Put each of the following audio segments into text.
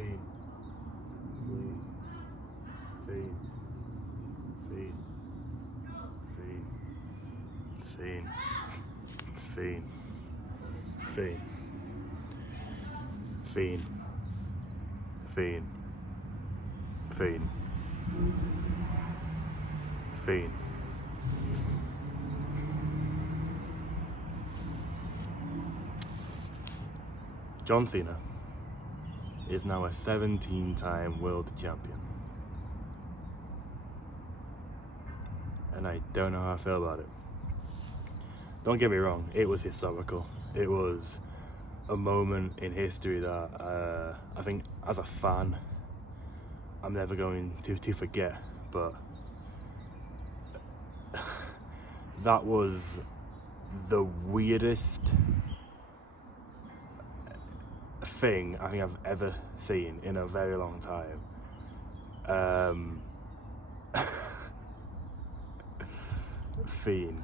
FEIN, FEIN, FEIN, FEIN, FEIN, FEIN, FEIN, FEIN, FEIN. John Cena is now a 17-time world champion. And I don't know how I feel about it. Don't get me wrong, it was historical. It was a moment in history that I think as a fan, I'm never going to forget, but that was the weirdest thing I think I've ever seen in a very long time. FEIN.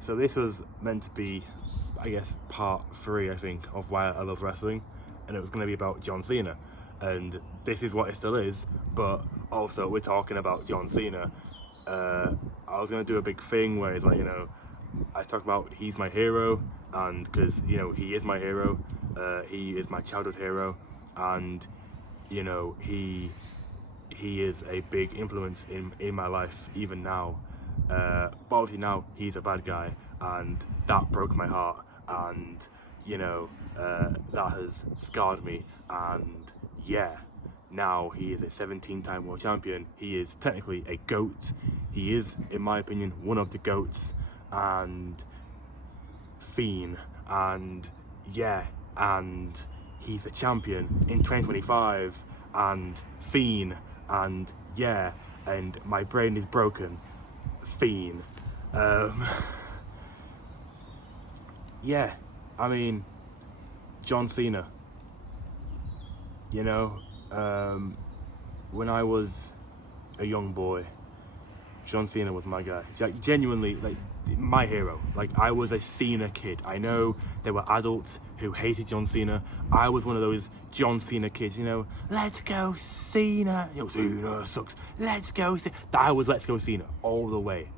So this was meant to be, I guess, part 3, I think, of Why I Love Wrestling, and it was going to be about John Cena, and this is what it still is, but also we're talking about John Cena. I was going to do a big thing where it's like, you know, I talk about he's my hero, and because, you know, he is my hero, he is my childhood hero, and, you know, he is a big influence in my life even now. But obviously now he's a bad guy, and that broke my heart, and, you know, that has scarred me, and yeah, now he is a 17-time world champion. He is technically a GOAT. He is, in my opinion, one of the GOATs, and FEIN, and yeah, and he's a champion in 2025, and FEIN, and yeah, and my brain is broken. FEIN. Yeah, I mean, John Cena, you know, when I was a young boy, John Cena was my guy. Like, genuinely, like, my hero. Like, I was a Cena kid. I know there were adults who hated John Cena. I was one of those John Cena kids, you know, let's go Cena. You know, Cena sucks. Let's go Cena. I was let's go Cena all the way.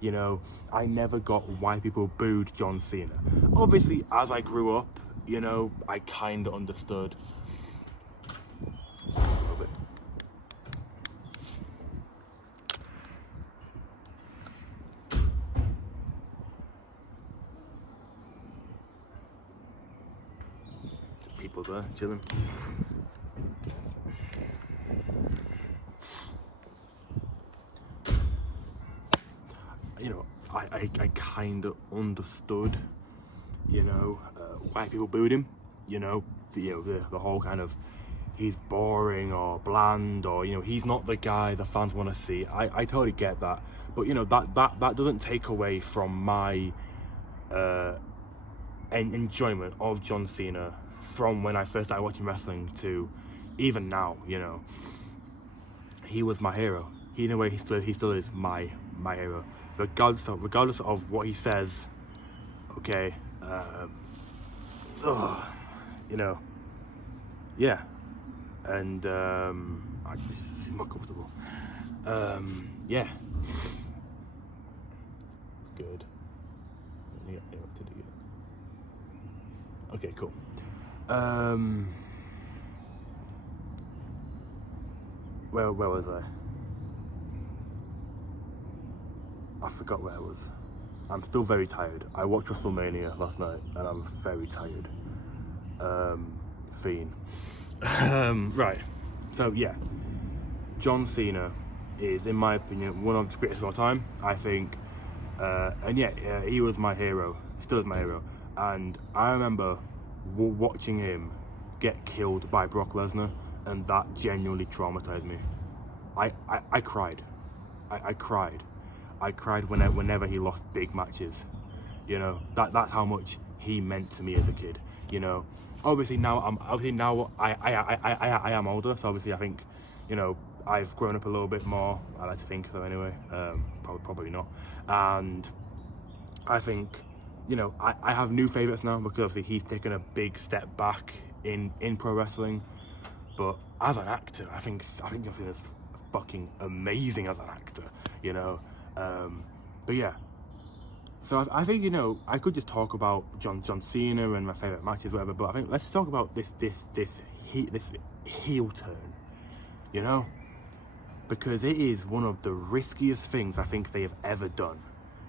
You know, I never got why people booed John Cena. Obviously, as I grew up, you know, I kind of understood. A little bit. People there chilling. You know, I kind of understood, you know, why people booed him. You know, the whole kind of he's boring or bland, or, you know, he's not the guy the fans want to see. I totally get that, but, you know, that doesn't take away from my enjoyment of John Cena from when I first started watching wrestling to even now. You know, he was my hero. He, in a way, he still is my hero, regardless of what he says. Okay, you know, yeah, and actually, this is more comfortable. Yeah, good. Okay, cool. Where was I? I forgot where I was. I'm still very tired. I watched WrestleMania last night and I'm very tired. FEIN. Right. So yeah, John Cena is, in my opinion, one of the greatest of all time, I think. And yeah, he was my hero. Still is my hero. And I remember watching him get killed by Brock Lesnar, and that genuinely traumatized me. I cried. I cried. I cried whenever he lost big matches. You know, that's how much he meant to me as a kid. You know, obviously now I am older, so obviously I think, you know, I've grown up a little bit more. I like to think so anyway. Probably not. And I think, you know, I have new favourites now because obviously he's taken a big step back in pro wrestling. But as an actor, I think John Cena's fucking amazing as an actor, you know. But yeah, so I think, you know, I could just talk about John Cena and my favourite matches, whatever. But I think let's talk about this heel turn, you know, because it is one of the riskiest things I think they have ever done.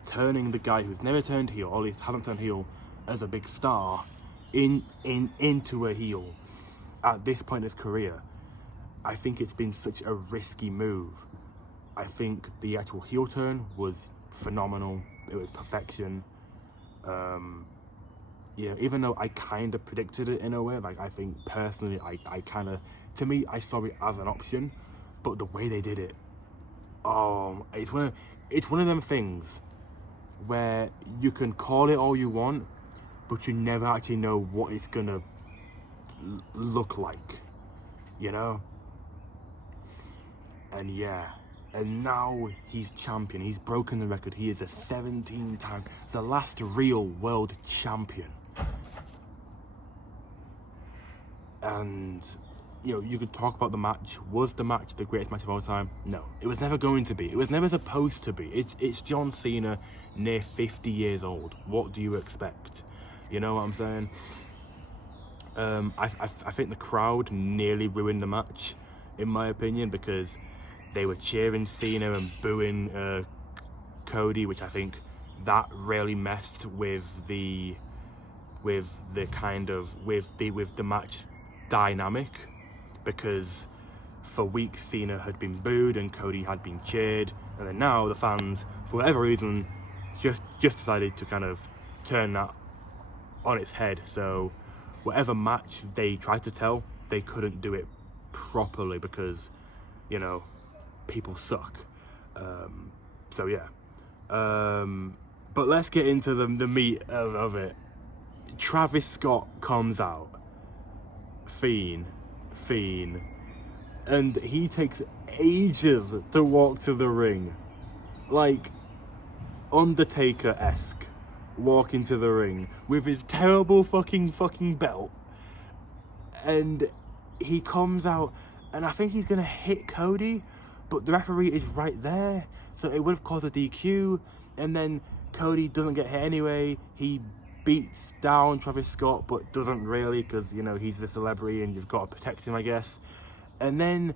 Turning the guy who's never turned heel, or at least hasn't turned heel as a big star, into a heel at this point in his career. I think it's been such a risky move. I think the actual heel turn was phenomenal. It was perfection. Yeah, even though I kind of predicted it in a way, like I think personally, I kind of, to me, I saw it as an option, but the way they did it, it's one of them things where you can call it all you want, but you never actually know what it's gonna look like, you know? And yeah, and now he's champion. He's broken the record. He is a 17-time, the last real world champion. And, you know, you could talk about the match. Was the match the greatest match of all time? No, it was never going to be. It was never supposed to be. It's John Cena, near 50 years old. What do you expect? You know what I'm saying? I think the crowd nearly ruined the match, in my opinion, because they were cheering Cena and booing Cody, which I think that really messed with the match dynamic, because for weeks Cena had been booed and Cody had been cheered, and then now the fans, for whatever reason, just decided to kind of turn that on its head. So whatever match they tried to tell, they couldn't do it properly because, you know, people suck. So yeah. But let's get into the meat of it. Travis Scott comes out, FEIN, and he takes ages to walk to the ring, like Undertaker-esque, walk into the ring with his terrible fucking belt, and he comes out, and I think he's gonna hit Cody, but the referee is right there, so it would have caused a DQ, and then Cody doesn't get hit anyway. He beats down Travis Scott, but doesn't really, because, you know, he's the celebrity and you've got to protect him, I guess. And then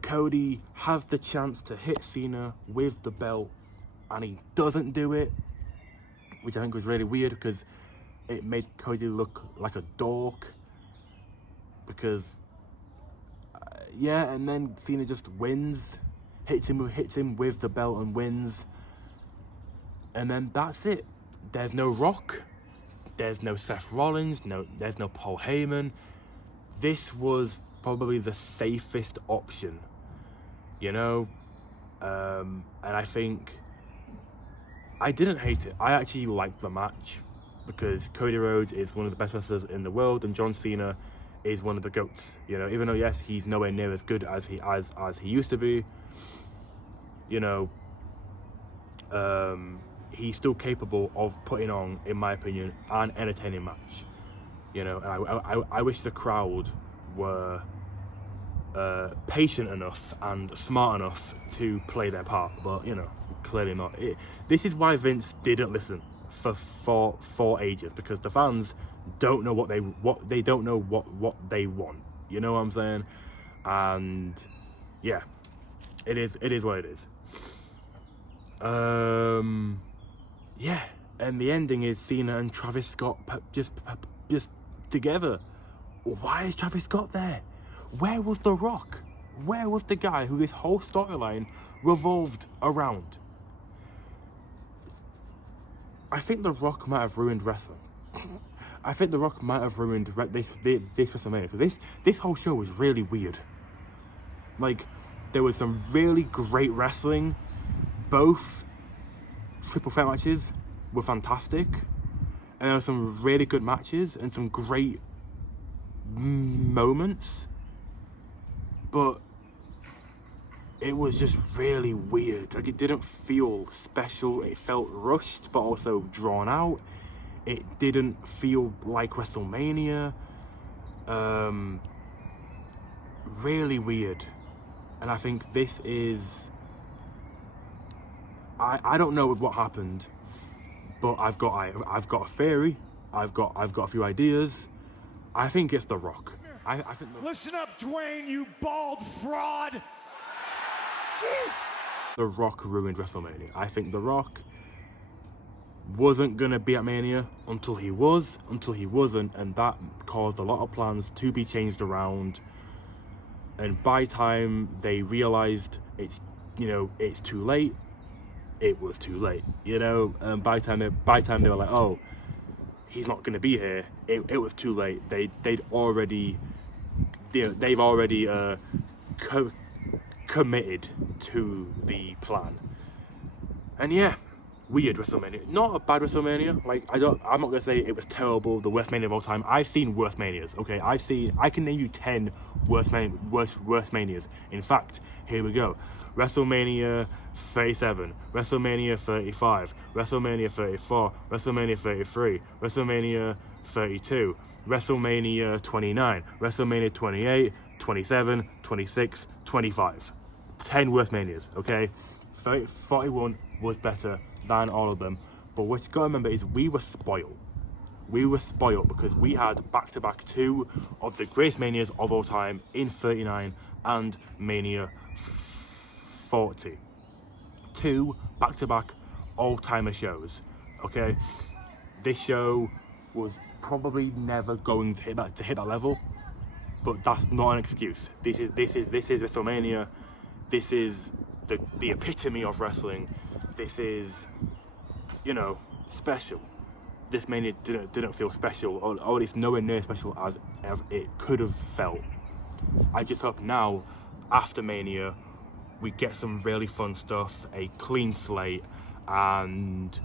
Cody has the chance to hit Cena with the belt, and he doesn't do it, which I think was really weird because it made Cody look like a dork. Because, yeah, and then Cena just wins, hits him with the belt and wins. And then that's it. There's no Rock. There's no Seth Rollins. There's no Paul Heyman. This was probably the safest option, you know? And I think I didn't hate it. I actually liked the match because Cody Rhodes is one of the best wrestlers in the world, and John Cena is one of the GOATs, you know? Even though, yes, he's nowhere near as good as he used to be, you know, he's still capable of putting on, in my opinion, an entertaining match, you know. And I wish the crowd were patient enough and smart enough to play their part, but, you know, clearly not. This is why Vince didn't listen for ages, because the fans don't know what they don't know what they want, you know what I'm saying? And yeah, it is what it is. Yeah, and the ending is Cena and Travis Scott just together. Why is Travis Scott there? Where was The Rock? Where was the guy who this whole storyline revolved around? I think The Rock might have ruined wrestling. I think The Rock might have ruined this WrestleMania, because this whole show was really weird. Like, there was some really great wrestling. Both triple threat matches were fantastic, and there were some really good matches and some great moments, but it was just really weird. Like, it didn't feel special. It felt rushed, but also drawn out. It didn't feel like WrestleMania. Really weird. And I think this is... I don't know what happened, but I've got a theory. I've got a few ideas. I think it's The Rock. I think Listen up, Dwayne, you bald fraud. Jeez. The Rock ruined WrestleMania. I think The Rock wasn't gonna be at Mania until he wasn't, and that caused a lot of plans to be changed around. And by the time they realized it's too late, it was too late. And by the time they were like, oh, he's not gonna be here, it was too late. They've already committed to the plan. And yeah, weird WrestleMania. Not a bad WrestleMania. Like, I'm not gonna say it was terrible, the worst Mania of all time. I've seen worse Manias. Okay, I can name you 10 worst Manias. In fact, here we go. WrestleMania 37, WrestleMania 35, WrestleMania 34, WrestleMania 33, WrestleMania 32, WrestleMania 29, WrestleMania 28, 27, 26, 25. 10 worst Manias, okay? 41 was better than all of them. But what you gotta remember is we were spoiled. We were spoiled because we had back-to-back 2 of the greatest Manias of all time in 39 and Mania 40. 2 back-to-back all-timer shows, okay? This show was probably never going to hit that level, but that's not an excuse. This is WrestleMania. This is the epitome of wrestling. This is, special. This Mania didn't feel special, or at least nowhere near special as it could have felt. I just hope now, after Mania, we get some really fun stuff, a clean slate, and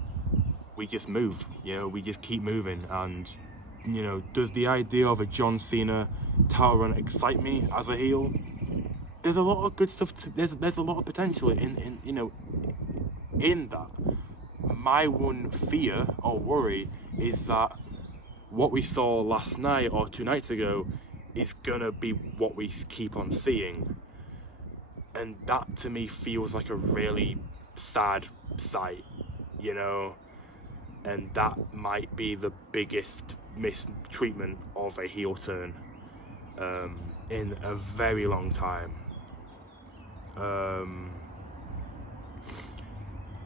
we just move. We just keep moving. And does the idea of a John Cena title run excite me as a heel? There's a lot of good stuff. There's a lot of potential in that. My one fear or worry is that what we saw last night or 2 nights ago is gonna be what we keep on seeing, and that to me feels like a really sad sight, and that might be the biggest mistreatment of a heel turn in a very long time.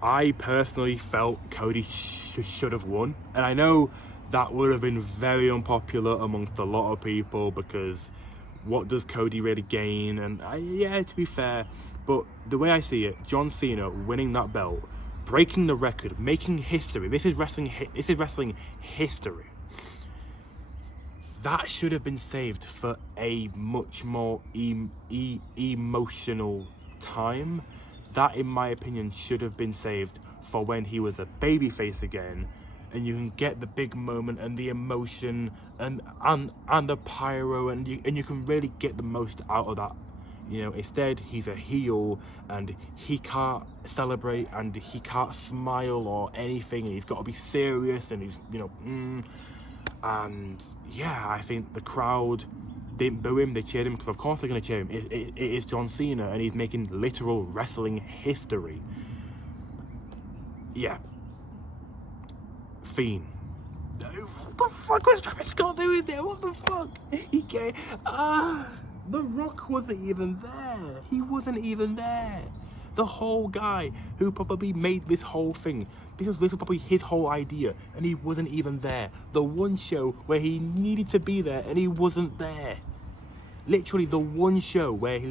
I personally felt Cody should have won, and I know that would have been very unpopular amongst a lot of people, because what does Cody really gain? And yeah, to be fair, but the way I see it, John Cena winning that belt, breaking the record, making history. This is wrestling history. That should have been saved for a much more emotional time. That, in my opinion, should have been saved for when he was a babyface again, and you can get the big moment and the emotion and the pyro, and you can really get the most out of that. Instead he's a heel and he can't celebrate and he can't smile or anything, and he's got to be serious, and he's and yeah, I think the crowd didn't boo him, they cheered him, because of course they're going to cheer him. It is John Cena, and he's making literal wrestling history. Yeah. FEIN. What the fuck was Travis Scott doing there? What the fuck? The Rock wasn't even there. He wasn't even there. The whole guy who probably made this whole thing, because this was probably his whole idea, and he wasn't even there. The one show where he needed to be there and he wasn't there. Literally the one show where he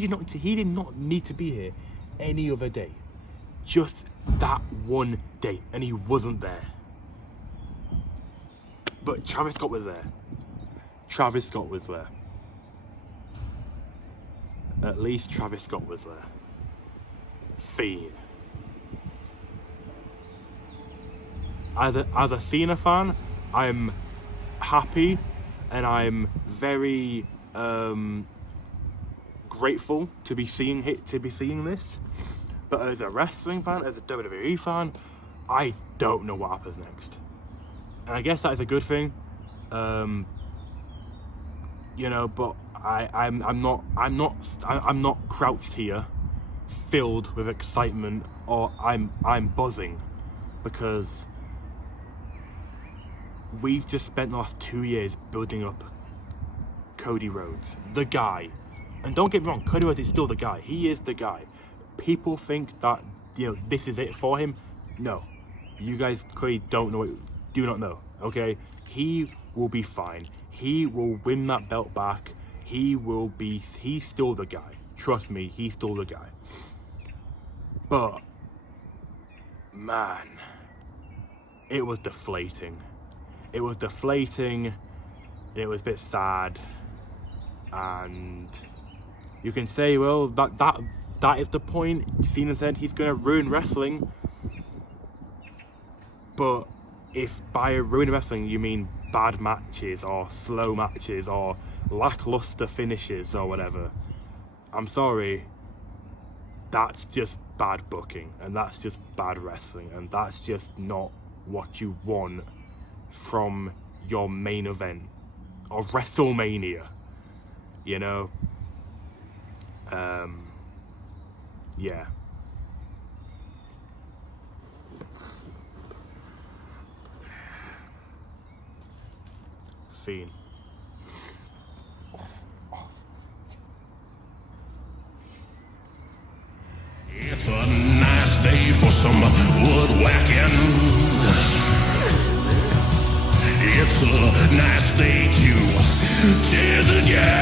did not need to be here any other day. Just that one day, and he wasn't there. But Travis Scott was there. Travis Scott was there. At least Travis Scott was there. FEIN. As a Cena fan, I'm happy and I'm very grateful to be seeing this. But as a wrestling fan, as a WWE fan, I don't know what happens next. And I guess that is a good thing. You know, but I'm not crouched here filled with excitement, or I'm buzzing, because we've just spent the last 2 years building up Cody Rhodes, the guy. And don't get me wrong, Cody Rhodes is still the guy. He is the guy. People think that, you know, this is it for him. No, you guys clearly do not know. Okay, he will be fine. He will win that belt back. He's still the guy. Trust me, he's still the guy. But man, it was deflating. It was deflating. It was a bit sad. And you can say, well, that is the point. Cena said he's going to ruin wrestling. But if by ruin wrestling you mean bad matches or slow matches or lackluster finishes or whatever, I'm sorry, that's just bad booking, and that's just bad wrestling, and that's just not what you want from your main event of WrestleMania, you know? Yeah. FEIN. It's a nice day for some woodwhacking. It's a nice day to cheers again.